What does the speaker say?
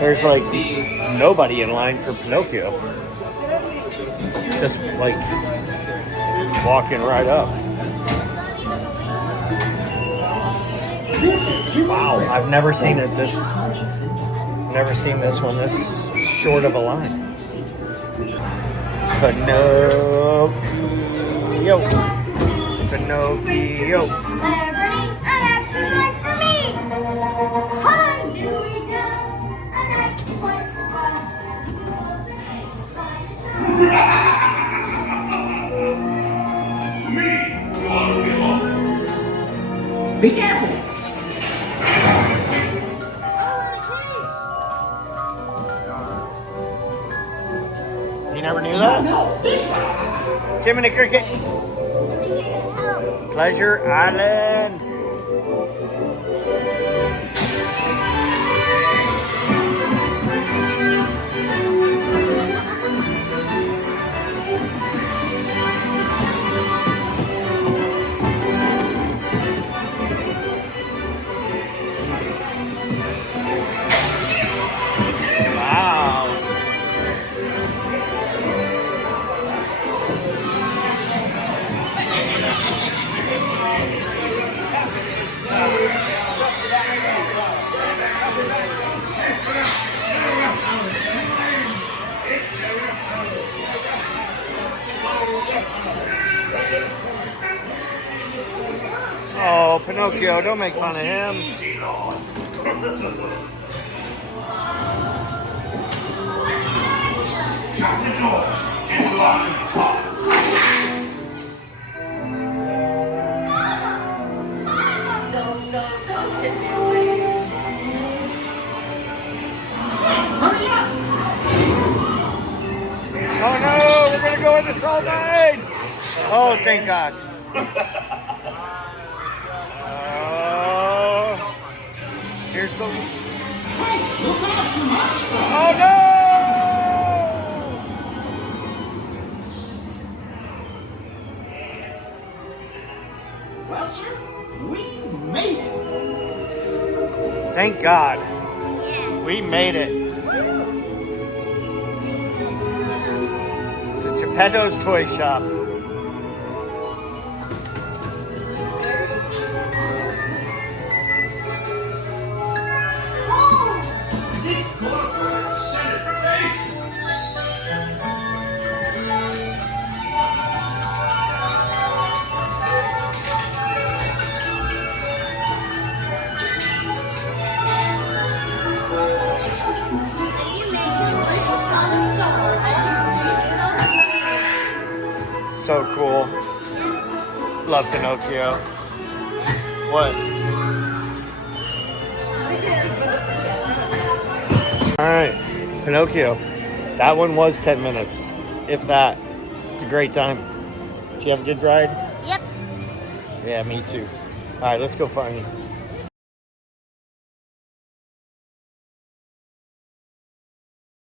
There's like nobody in line for Pinocchio. Just like walking right up. Wow, I've never seen it this one this short of a line. Pinocchio. Pinocchio. Everybody, an actor's life for me. Hi, here we go. An actor's life for To me, you ought to belong. Be careful. You never knew that? No, this time. Jiminy Cricket. Pleasure Island. Wow. Oh, Pinocchio, don't make fun of him. Easy, Lord. Shut the door and lock the top. Hurry up! Oh no, we're gonna go in the salt mine. Oh, thank God. Here's the. Hey, look out, Pinocchio! Oh no! Well, sir, we've made it. Thank God. We made it. To Geppetto's toy shop. This calls for a celebration. So cool. Love Pinocchio. What? Alright, Pinocchio. That one was 10 minutes. If that. It's a great time. Did you have a good ride? Yep. Yeah, me too. Alright, let's go find